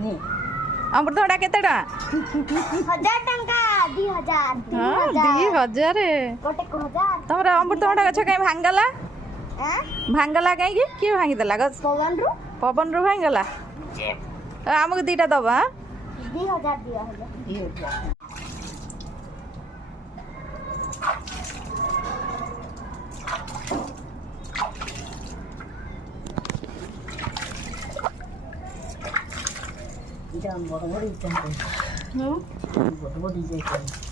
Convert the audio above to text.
अमृतभंडा केते टका 1000 टंका 2000 हाँ 2000 गोटे को 1000 तमरा अमृतभंडा गछ कहीं भांगला भांगला कहीं किए भांगी देला गछ पवन रु भांगला आमको दीटा दबा 2000 दिया बड़ बड़ बड़ बड़